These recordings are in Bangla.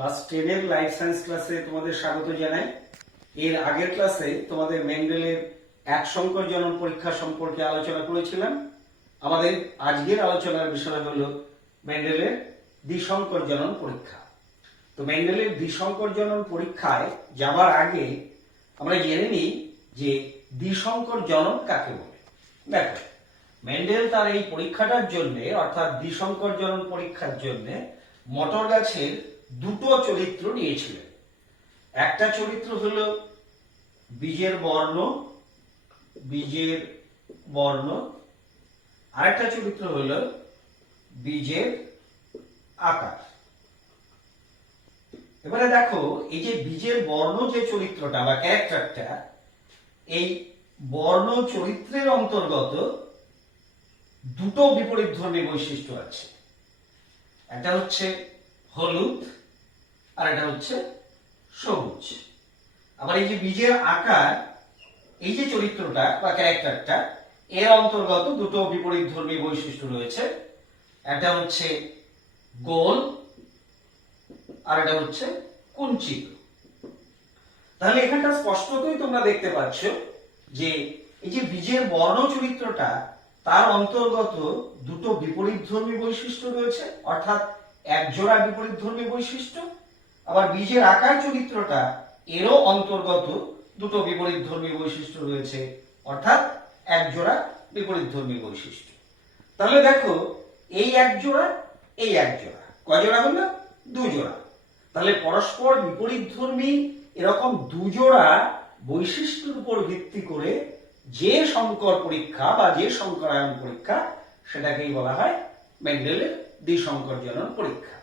ক্লাস 10 এর লাইফ সায়েন্স ক্লাসে তোমাদের স্বাগত জানাই। এর আগের ক্লাসে তোমাদের মেন্ডেলের এক সংকর জনন পরীক্ষা সম্পর্কে আলোচনা করেছিলাম। আমাদের আজকের আলোচনার বিষয় হলো মেন্ডেলের দ্বিসংকর জনন পরীক্ষা। তো মেন্ডেলের দ্বিসংকর জনন পরীক্ষায় যাবার আগে আমরা জেনে নিই যে দ্বিসংকর জনন কাকে বলে। দেখো, মেন্ডেল তার এই পরীক্ষাটার জন্য অর্থাৎ দ্বিসংকর জনন পরীক্ষার জন্য মটর গাছের দুটো চরিত্র নিয়েছিলেন। একটা চরিত্র হলো বীজের বর্ণ, আরেকটা চরিত্র হলো বীজের আকার। এবারে দেখো, এই যে বীজের বর্ণ যে চরিত্রটা বা ক্যারেক্টারটা, এই বর্ণ চরিত্রের অন্তর্গত দুটো বিপরীতধর্মী বৈশিষ্ট্য আছে। একটা হচ্ছে হলুদ আর এটা হচ্ছে সবুজ। আবার এই যে বীজের আকার, এই যে চরিত্রটা বা ক্যারেক্টারটা, এর অন্তর্গত দুটো বিপরীতধর্মী বৈশিষ্ট্য রয়েছে। একটা হচ্ছে গোল আর এটা হচ্ছে কুঞ্চিত। তাহলে এখানটা স্পষ্টতই তোমরা দেখতে পাচ্ছ যে এই যে বীজের বর্ণ চরিত্রটা, তার অন্তর্গত দুটো বিপরীতধর্মী বৈশিষ্ট্য রয়েছে, অর্থাৎ এক জোড়া বিপরীতধর্মী বৈশিষ্ট্য। আবার বীজের আকার চরিত্রটা, এরও অন্তর্গত দুটো বিপরীতধর্মী বৈশিষ্ট্য রয়েছে, অর্থাৎ এক জোড়া বিপরীতধর্মী বৈশিষ্ট্য। তাহলে দেখো, এই এক জোড়া, এই এক জোড়া, কয় জোড়া হলো? দু জোড়া। তাহলে পরস্পর বিপরীতধর্মী এরকম দু জোড়া বৈশিষ্ট্যের উপর ভিত্তি করে যে সংকর পরীক্ষা বা যে সংকরায়ন পরীক্ষা, সেটাকেই বলা হয় মেন্ডেলের দ্বিসংকর জনন পরীক্ষা।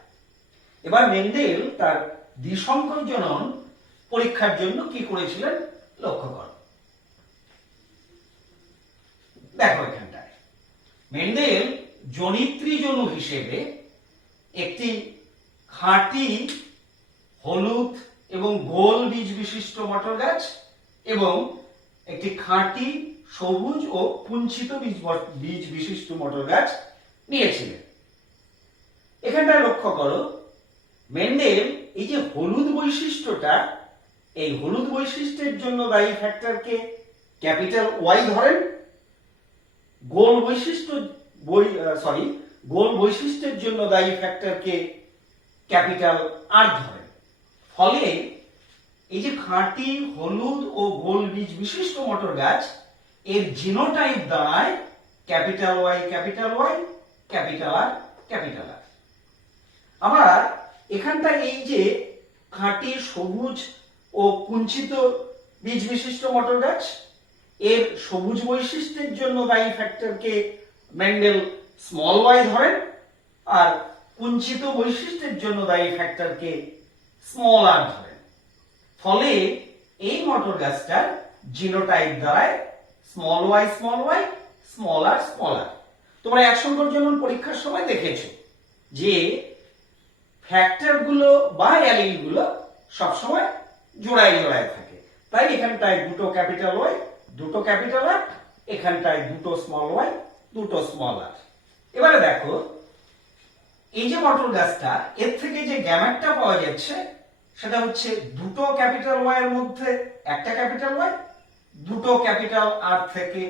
এবার মেন্ডেল তার দ্বিসংকর জনন পরীক্ষার জন্য কি করেছিলেন লক্ষ্য করো। দেখো, এখানটায় মেন্ডেল জনিত্রী জনু হিসেবে একটি খাঁটি হলুদ এবং গোল বীজ বিশিষ্ট মটর গাছ এবং একটি খাঁটি সবুজ ও কুঞ্চিত বীজ বিশিষ্ট মটর গাছ নিয়েছিলেন। এখানটায় লক্ষ্য করো, মেন্ডেল এই যে হলুদ বৈশিষ্ট্যটা, এই হলুদ বৈশিষ্ট্যের জন্য দায়ী ফ্যাক্টরকে ক্যাপিটাল ওয়াই ধরেন, গোল বৈশিষ্ট্যের জন্য দায়ী ফ্যাক্টরকে ক্যাপিটাল আর ধরেন। ফলে এই যে খাঁটি হলুদ ও গোল বীজ বিশিষ্ট মটর গাছ, এর জিনোটাইপ দাঁড়ায় capital Y capital Y, capital R capital R. আবার এখানটায় এই যে খাঁটি সবুজ ও কুঞ্চিত বীজ বিশিষ্ট মটর গাছ, এর সবুজ বৈশিষ্ট্যের জন্য দায়ী ফ্যাক্টরকে মেন্ডেল স্মল ওয়াই ধরেন, আর কুঞ্চিত বৈশিষ্ট্যের জন্য দায়ী ফ্যাক্টরকে স্মল আর ধরেন। ফলে এই মটর গাছটার জিনোটাইপ দ্বারায় small Y small Y, small R small R. তোমরা এক সংকর জনন পরীক্ষার সময় দেখেছো যে ফ্যাক্টরগুলো বা অ্যালিলগুলো সবসময় জোড়ায় জোড়ায় থাকে। তাই এখানটায় দুটো ক্যাপিটাল ওয়াই, দুটো ক্যাপিটাল আর, এখানটায় দুটো স্মল ওয়াই, দুটো স্মল আর। এবারে দেখো, এই যে মটর গাছটা, এর থেকে যে গ্যামেটটা পাওয়া যাচ্ছে, সেটা হচ্ছে দুটো ক্যাপিটাল ওয়াই এর মধ্যে একটা ক্যাপিটাল ওয়াই, দুটো ক্যাপিটাল আর থেকে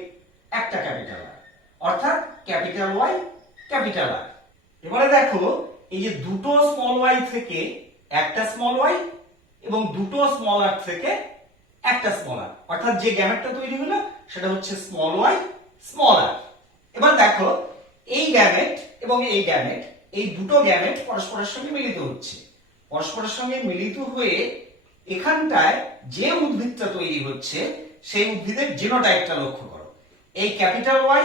একটা ক্যাপিটাল আর, অর্থাৎ ক্যাপিটাল ওয়াই ক্যাপিটাল আর। এবারে দেখো, এই যে দুটো স্মল ওয়াই থেকে একটা স্মল ওয়াই এবং দুটো স্মল আর থেকে একটা স্মল আর, অর্থাৎ যে গ্যামেটটা তৈরি হলো সেটা হচ্ছে স্মল ওয়াই স্মল আর। এবার দেখো, এই গ্যামেট এবং এই গ্যামেট, এই দুটো গ্যামেট পরস্পরের সঙ্গে মিলিত হচ্ছে। পরস্পরের সঙ্গে মিলিত হয়ে এখানটায় যে উদ্ভিদটা তৈরি হচ্ছে, সেই উদ্ভিদের জিনোটাইপটা লক্ষ্য করো। এই ক্যাপিটাল ওয়াই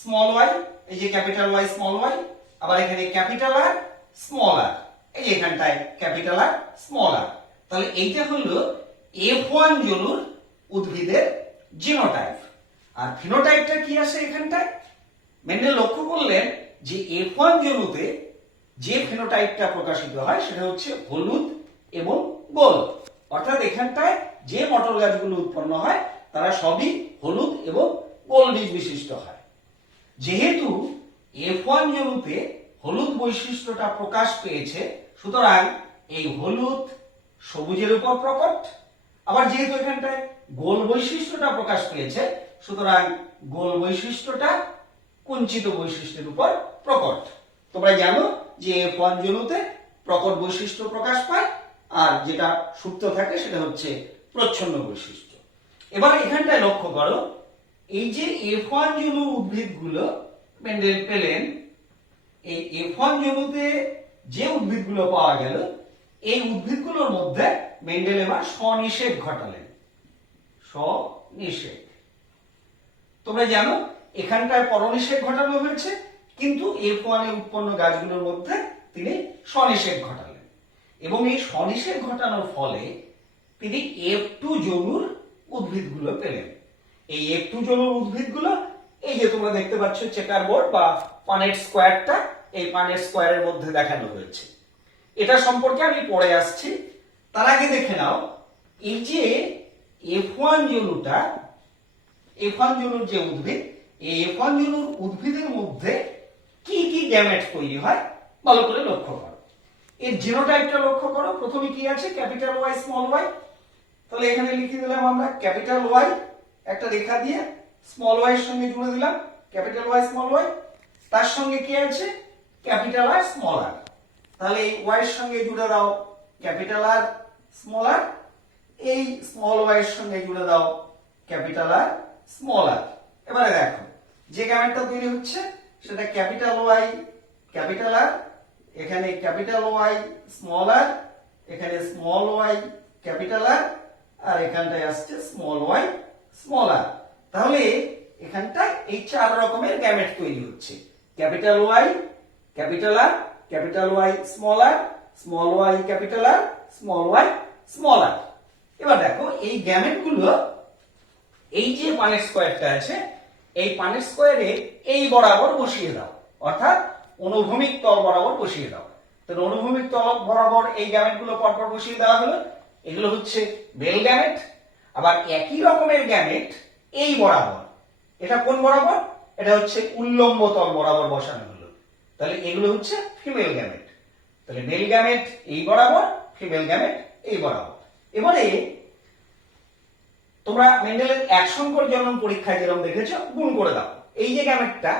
স্মল ওয়াই, এই যে ক্যাপিটাল ওয়াই স্মল ওয়াই, আবার এখানে ক্যাপিটাল আর স্মল আর, এই যে এখানটায় ক্যাপিটাল আর স্মল আর। তাহলে এইটা হলো F1 জনুর উদ্ভিদের জিনোটাইপ। আর ফিনোটাইপটা কি আসে এখানটায়? মেন্ডেল লক্ষ্য করলেন যে F1 জনুতে যে ফিনোটাইপটা প্রকাশিত হয় সেটা হচ্ছে হলুদ এবং গোল, অর্থাৎ এখানটায় যে মটর গাছগুলো উৎপন্ন হয় তারা সবই হলুদ এবং গোল বীজ বিশিষ্ট হয়। যেহেতু F1 জনুতে হলুদ বৈশিষ্ট্যটা প্রকাশ পেয়েছে, সুতরাং এই হলুদ সবুজের উপর প্রকট, আবার যেহেতু এখানটায় গোল বৈশিষ্ট্যটা প্রকাশ পেয়েছে সুতরাং গোল বৈশিষ্ট্যটা কুঞ্চিত বৈশিষ্ট্যের উপর প্রকট। তোমরা জানো যে F1 জনুতে প্রকট বৈশিষ্ট্য প্রকাশ পায় আর যেটা সুপ্ত থাকে সেটা হচ্ছে প্রচ্ছন্ন বৈশিষ্ট্য। এবার এখানটায় লক্ষ্য করো, এই যে F1 জনু উদ্ভিদগুলো মেন্ডেল পেলেন, এই F1 জনুতে যে উদ্ভিদগুলো পাওয়া গেল এই উদ্ভিদগুলোর মধ্যে মেন্ডেল এবার স্বনিষেক ঘটালেন। স্বনিষেক, তোমরা জানো এখানটায় পরনিষেক ঘটানো হয়েছে কিন্তু F1 এ উৎপন্ন গাছগুলোর মধ্যে তিনি স্বনিষেক ঘটালেন এবং এই স্বনিষেক ঘটানোর ফলে তিনি F2 জনুর উদ্ভিদগুলো পেলেন। এই F2 জনুর উদ্ভিদগুলো এই যে তোমরা দেখতে পাচ্ছ চেকার বোর্ড বা পানেট স্কোয়ারটা, এই পানেট স্কোয়ারের মধ্যে দেখানো হয়েছে। এটা সম্পর্কে আমি পরে আসছি, তার আগে দেখে নাও এই যে F1 জনুটা, F1 জনুর যে উদ্ভিদ, এই F1 জনুর উদ্ভিদের মধ্যে কি কি গ্যামেট তৈরি হয় ভালো করে লক্ষ্য করো। এর জিনোটাইপটা লক্ষ্য করো। প্রথমে কি আছে, ক্যাপিটাল ওয়াই স্মল ওয়াই। তাহলে এখানে লিখে দিলাম আমরা ক্যাপিটাল ওয়াই, একটা রেখা দিয়ে স্মল ওয়াই এর সঙ্গে জুড়ে দিলাম ক্যাপিটাল ওয়াই স্মল ওয়াই। তার সঙ্গে কি আছে, ক্যাপিটাল আর স্মল আর। তাহলে এই ওয়াই এর সঙ্গে জুড়ে দাও ক্যাপিটাল আর স্মল আর, এই স্মল ওয়াই এর সঙ্গে জুড়ে দাও ক্যাপিটাল আর স্মল আর। এবারে দেখো যে গ্যামেটটা তৈরি হচ্ছে সেটা ক্যাপিটাল ওয়াই ক্যাপিটাল আর, এখানে ক্যাপিটাল ওয়াই স্মল আর, এখানে স্মল ওয়াই ক্যাপিটাল আর, আর এখানটায় আসছে স্মল ওয়াই স্মল আর। তাহলে এখানটায় এই চার রকমের গ্যামেট তৈরি হচ্ছে, capital Y capital R, capital Y small R, small Y capital R, small Y small R. এবার দেখো এই গ্যামেটগুলো এই যে পানেট স্কোয়ারটা আছে এই পানেট স্কোয়ারে এই বরাবর বসিয়ে দাও, অর্থাৎ অনুভূমিক তল বরাবর বসিয়ে দাও। তাহলে অনুভূমিক তল বরাবর এই গ্যামেটগুলো পরপর বসিয়ে দেওয়া হলো, এগুলো হচ্ছে বেল গ্যামেট। আবার একই রকমের গ্যামেট এই বরাবর, এটা কোন বরাবর, এটা হচ্ছে উল্লম্ব তল বরাবর বসানো হলো, তাহলে এগুলো হচ্ছে ফিমেল গ্যামেট। তাহলে মেল গ্যামেট এই বরাবর, ফিমেল গ্যামেট এই বরাবর। এবারে তোমরা মেন্ডেলের এক সংকর জনন পরীক্ষায় যেরকম দেখেছো গুণ করে দাও। এই যে গ্যামেটটা,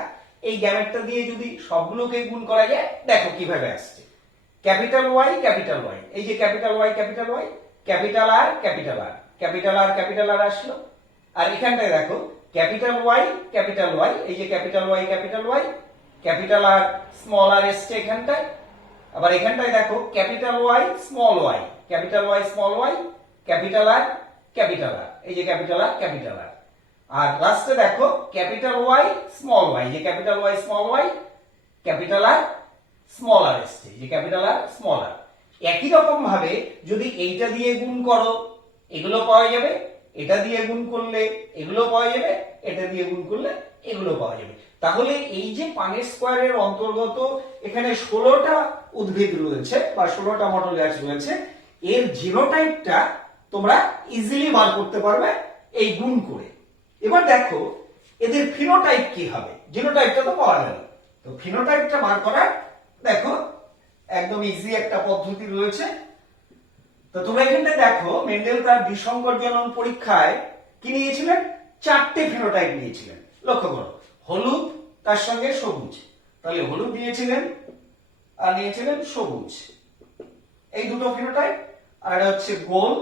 এই গ্যামেটটা দিয়ে যদি সবগুলোকে গুণ করা যায় দেখো কিভাবে আসছে। ক্যাপিটাল ওয়াই ক্যাপিটাল ওয়াই, এই যে capital Y capital Y, capital R capital R, capital R capital R আসলো। আর এখানটায় দেখো ক্যাপিটাল ওয়াই ক্যাপিটাল ওয়াই, এই যে capital Y capital Y, capital R small R এসছে এখানটায়। আবার এখানটায় দেখো capital Y small Y, capital Y small Y, capital R capital R, এই যে ক্যাপিটাল আর ক্যাপিটাল আর। আর লাস্টে দেখো ক্যাপিটাল ওয়াই স্মল ওয়াই, যে capital Y small Y, capital R small R এসছে, যে ক্যাপিটাল আর স্মল আর। একই রকম ভাবে যদি এইটা দিয়ে গুণ করো এগুলো পাওয়া যাবে, এটা দিয়ে গুণ করলে এগুলো পাওয়া যাবে, এটা দিয়ে গুণ করলে এগুলো পাওয়া যাবে। তাহলে এই যে পানেট স্কোয়ারের অন্তর্গত এখানে 16টা উদ্ভিদ রয়েছে বা 16টা মটর গাছ রয়েছে, এর জিনোটাইপটা তোমরা ইজিলি বার করতে পারবে এই গুণ করে। এবার দেখো এদের ফিনোটাইপ কি হবে, জিনোটাইপটা তো পাওয়া গেল, তো ফিনোটাইপটা বার করার দেখো একদম ইজি একটা পদ্ধতি রয়েছে। তো তোমরা এখানটায় দেখো মেন্ডেল তার বিসংকর জনন পরীক্ষায় কি নিয়েছিলেন, 4টে ফিনোটাইপ নিয়েছিলেন। লক্ষ্য করো হলুদ তার সঙ্গে সবুজ, তাহলে হলুদ দিয়েছিলেন আর নিয়েছিলেন সবুজ, এই দুটো ফিনোটাইপ। আর এটা হচ্ছে গোল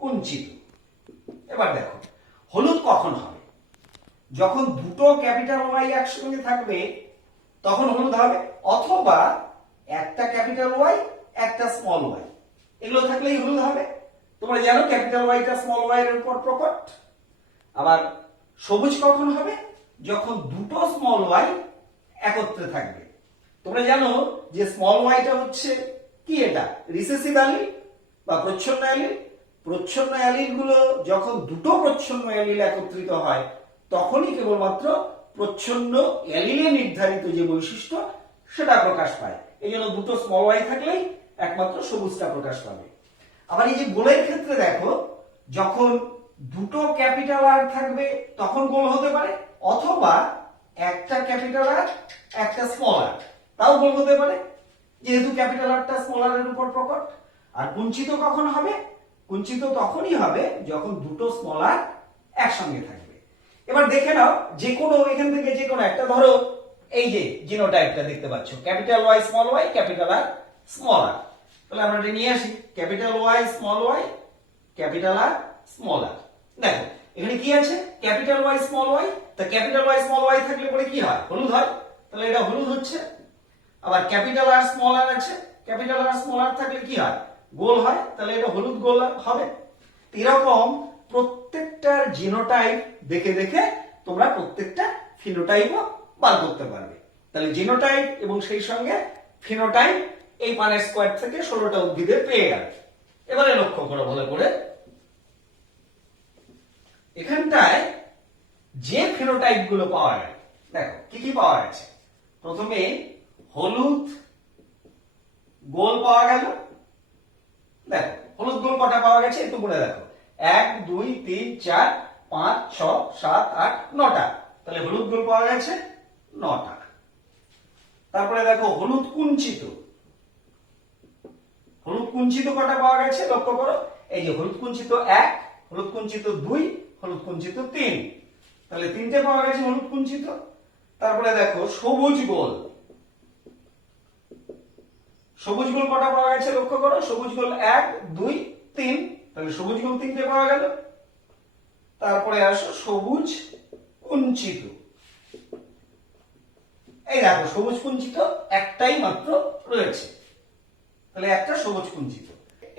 কুঞ্চিত। এবার দেখো হলুদ কখন হবে, যখন দুটো ক্যাপিটাল ওয়াই একসঙ্গে থাকবে তখন হলুদ হবে, অথবা একটা ক্যাপিটাল ওয়াই একটা স্মল ওয়াই এগুলো থাকলেই হলুদ হবে। তোমরা জানো ক্যাপিটাল ওয়াইটা স্মল ওয়াই এর উপর প্রকট। আবার সবুজ কখন হবে, যখন দুটো স্মল ওয়াই একত্রে থাকবে। তোমরা জানো যে স্মল ওয়াইটা হচ্ছে কি, এটা রিসেসিভ অ্যালিল বা প্রচ্ছন্ন অ্যালিল। প্রচ্ছন্ন অ্যালিল গুলো যখন দুটো প্রচ্ছন্ন অ্যালিল একত্রিত হয় তখনই কেবলমাত্র প্রচ্ছন্ন অ্যালিলে নির্ধারিত যে বৈশিষ্ট্য সেটা প্রকাশ পায়। এই জন্য দুটো স্মল ওয়াই থাকলেই একমাত্র সবুজটা প্রকাশ পাবে। আবার এই যে গোলের ক্ষেত্রে দেখো যখন দুটো ক্যাপিটাল আর থাকবে তখন গোল হতে পারে, অথবা একটা ক্যাপিটাল আর একটা স্মল আর তাও গোল হতে পারে। যেহেতু ক্যাপিটাল আরটা স্মল আর এর উপর প্রকট। আর কুঞ্চিত কখন হবে? কুঞ্চিত তখনই হবে যখন দুটো স্মল আর একসঙ্গে থাকবে। এবার দেখে নাও যে কোনো এখান থেকে যে কোনো একটা, ধরো এই যে জিনোটাইপটা দেখতে পাচ্ছ, capital Y small Y, capital R small R. তাহলে আমরা এটা নিয়ে আসি, capital Y small Y, capital R small R. দেখো এখানে কি আছে, ক্যাপিটাল ওয়াই স্মল ওয়াই, তা ক্যাপিটাল ওয়াই স্মল ওয়াই থাকলে পরে কি হয়? হলুদ হয়। তাহলে এটা হলুদ হচ্ছে। আবার ক্যাপিটাল আর স্মল আর আছে, ক্যাপিটাল আর স্মল আর থাকলে কি হয়? গোল হয়। তাহলে এটা হলুদ গোল হবে। এরকম প্রত্যেকটার জিনোটাইপ দেখে দেখে তোমরা প্রত্যেকটা ফিনোটাইপও বার করতে পারবে। তাহলে জিনোটাইপ এবং সেই সঙ্গে ফিনোটাইপ এই পানের স্কোয়ার থেকে 16টা উদ্ভিদের পেয়ে গেল। এবারে লক্ষ্য করো ভালো করে, এখানটায় যে ফিনোটাইপ গুলো পাওয়া গেল, দেখো কি কি পাওয়া গেছে। প্রথমে হলুদ গোল পাওয়া গেল। দেখো হলুদ গোল কটা পাওয়া গেছে একটু বলে দেখো, 1 2 3 4 5 6 7 8 9টা। তাহলে হলুদ গোল পাওয়া গেছে 9টা। তারপরে দেখো হলুদ কুঞ্চিত, হলুদ কুঞ্চিত কটা পাওয়া গেছে লক্ষ্য করো, এই যে হলুদ কুঞ্চিত 1, হলুদ কুঞ্চিত 2, হলুদ কুঞ্চিত 3। তাহলে 3টে পাওয়া গেছে হলুদ কুঞ্চিত। তারপরে দেখো সবুজ গোল, সবুজ গোল কটা পাওয়া গেছে লক্ষ্য করো, সবুজ গোল 1 2 3। তাহলে সবুজ গোল 3টে পাওয়া গেল। তারপরে আসো সবুজ কুঞ্চিত, এই দেখো সবুজ কুঞ্চিত একটাই মাত্র রয়েছে। তাহলে একটা সবুজ কুঞ্চিত।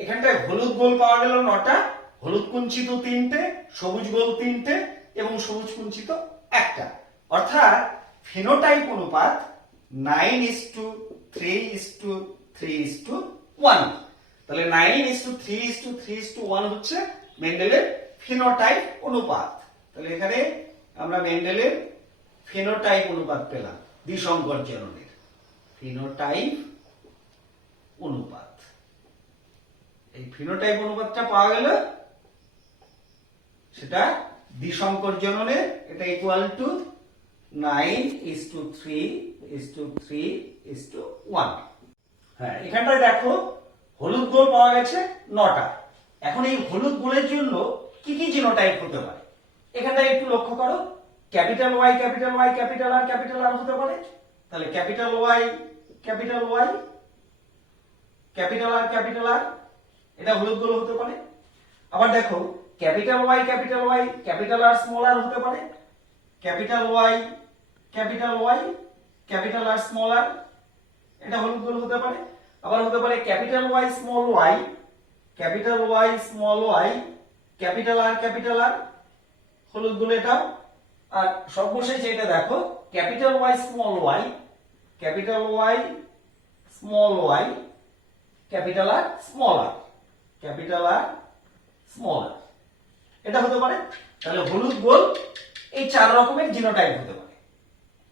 এখানটায় হলুদ গোল পাওয়া গেল 9টা, হলুদ কুঞ্চিত 3টে, সবুজ গোল 3টে এবং সবুজ কুঞ্চিত একটা। অর্থাৎ ফিনোটাইপ অনুপাত 9:3:3:1। তাহলে 9:3:3:1 হচ্ছে মেন্ডেলের ফিনোটাইপ অনুপাত। তাহলে এখানে আমরা মেন্ডেলের ফিনোটাইপ অনুপাত পেলাম, দ্বিসংকর জননের ফিনোটাইপ অনুপাত। এই ফিনোটাইপ অনুপাতটা পাওয়া গেল, সেটা দ্বিসংকর জননের, এটা ইকুয়াল টু 9:3:3:1। হ্যাঁ এখানটায় দেখো হলুদ গোল পাওয়া গেছে 9টা। এখন এই হলুদ গোলের জন্য কি কি জিনোটাইপ হতে পারে এখানটায় একটু লক্ষ্য করো, capital Y capital Y capital R capital R হতে পারে। তাহলে capital Y capital Y capital R capital R, এটা হলুদ গোল হতে পারে। আবার দেখো capital Y capital Y capital R small R হতে পারে, capital Y capital Y capital R small R, এটা হলুদ গোল হতে পারে। আবার হতে পারে capital Y small Y capital Y small Y capital R হলুদ গোল এটাও। আর সর্বশেষ এটা দেখো capital Y small Y capital Y small Y capital R small R capital R small R, এটা হতে পারে। তাহলে হলুদ গোল এই 4 রকমের জিনোটাইপ হতে পারে।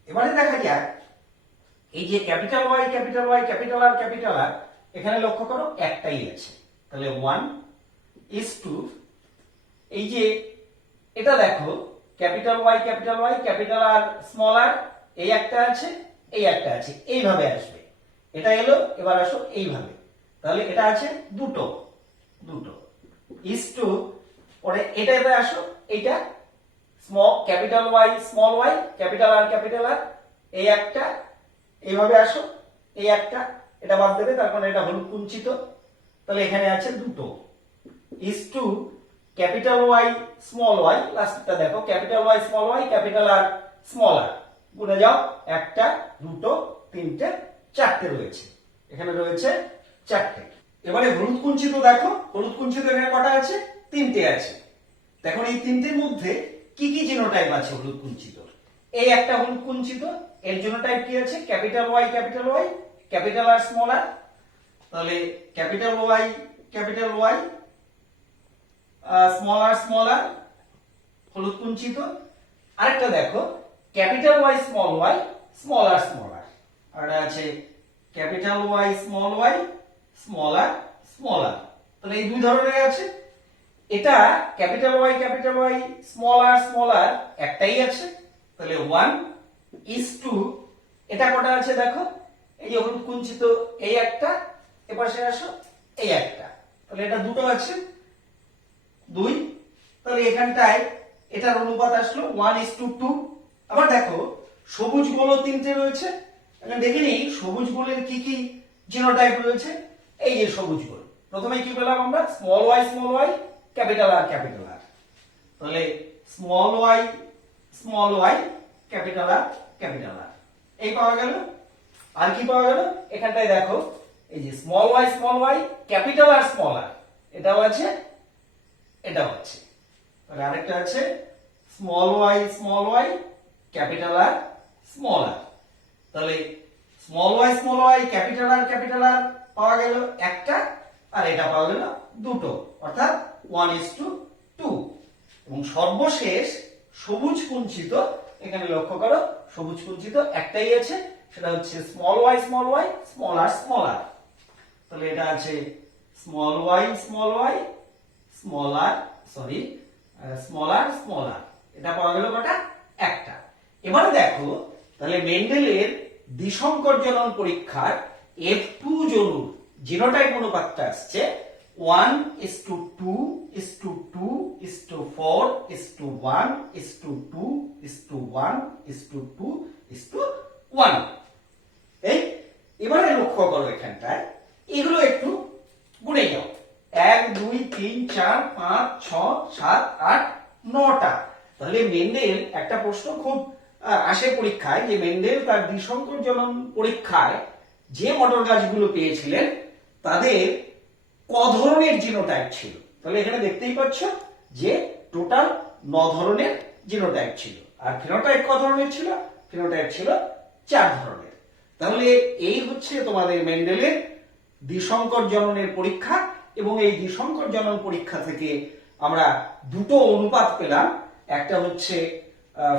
এবারে দেখা যাক এই যে capital Y capital Y capital R এখানে লক্ষ্য করো একটাই আছে। তাহলে 1:2, এই যে এটা দেখো capital Y capital R small R, এই একটা আছে এই একটা আছে, এইভাবে আসবে। এটা এলো, এবার আসো এইভাবে। তাহলে এটা আছে দুটো ইস টু, পরে এটাতে আসো, এইটা small capital Y small Y capital R এই একটা, এইভাবে আসো এই একটা, এটা বাদ দেবে তার কারণ এটা হলুদ কুঞ্চিত। তাহলে এখানে আছে দুটো is to capital Y small Y, লাস্টটা দেখো capital Y small Y capital R small R, গুণে যাও, একটা দুটো তিনটে চারটে রয়েছে, এখানে রয়েছে চারটে। এবারে হলুদ কুঞ্চিত দেখো, হলুদ কুঞ্চিত এখানে কটা আছে? 3টে আছে। দেখো এই 3টের মধ্যে কি কি জিনোটাইপ আছে হলুদ কুঞ্চিত? এই একটা হলুদ কুঞ্চিত, এর জিনোটাইপ কি আছে? Capital Y capital R small R. তাহলে ক্যাপিটাল ওয়াই স্মল আর হলুদ কুঞ্চিত। আরেকটা দেখো ক্যাপিটাল ওয়াই স্মল আর আর আছে ক্যাপিটাল ওয়াই স্মল আর। তাহলে এই দুই ধরনের আছে। এটা ক্যাপিটাল ওয়াই স্মল আর একটাই আছে। তাহলে 1:2, এটা কটা আছে দেখো, এই যে হলুদ কুঞ্চিত এই একটা, এপাশে আসো এই একটা, তাহলে এটা দুটো আছে 2, তাহলে এখানটায় এটার অনুপাত আসলো 1:2। আবার দেখো সবুজ গোলও 3টে রয়েছে, এখানে দেখে নিই সবুজ গোলের কি কি জিনোটাইপ রয়েছে। এই যে সবুজ গোল, প্রথমে কি পেলাম আমরা, small Y capital R capital R, তাহলে small Y capital R capital R, এই পাওয়া গেল। আর কি পাওয়া গেল, এখানটায় দেখো এই যে small Y capital R small R, এটাও আছে এটাও আছে। তাহলে আরেকটা আছে small Y capital R small R, তাহলে স্মল ওয়াই ক্যাপিটাল আর পাওয়া গেল একটা, আর এটা পাওয়া গেল দুটো, অর্থাৎ 1:2। এবং সর্বশেষ সবুজ কুঞ্চিত, এখানে লক্ষ্য করো সবুজ কুঞ্চিত একটাই আছে, সেটা হচ্ছে স্মল ওয়াই স্মল আর, তাহলে এটা আছে স্মল ওয়াই স্মল আর, এটা পাওয়া গেল কটা, একটা। এবারে দেখো তাহলে মেন্ডেলের দ্বিসংকর জনন পরীক্ষার F2 জনুর জিনোটাইপ অনুপাতটা আসছে 1:2:4:1:2:1:2:1। এই এবারে লক্ষ্য করো এখানটায় এগুলো একটু গুণে যাও, 1 2 3 4 5 6 7 8 9টা। তাহলে মেন্ডেল একটা প্রশ্ন খুব আসে পরীক্ষায়, যে মেন্ডেল তার দ্বিসংকর জনন পরীক্ষায় যে মটর গাছগুলো পেয়েছিলেন তাদের ক ধরনের জিনোটাইপ ছিল। তাহলে এখানে দেখতেই পাচ্ছ যে টোটাল 9 ধরনের জিনোটাইপ ছিল, আর ফিনোটাইপ ক ধরনের ছিল, ফিনোটাইপ ছিল 4 ধরনের। তাহলে এই হচ্ছে তোমাদের মেন্ডেলের দ্বিসংকর জননের পরীক্ষা, এবং এই দ্বিসংকর জনন পরীক্ষা থেকে আমরা দুটো অনুপাত পেলাম, একটা হচ্ছে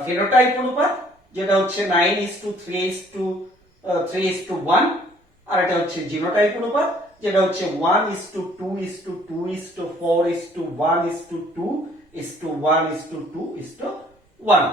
ফেনোটাইপ অনুপাত যেটা হচ্ছে 9:3:1, আর এটা হচ্ছে জিনোটাইপ অনুপাত যেটা হচ্ছে 1:2:2:4:1:2:1:2:1।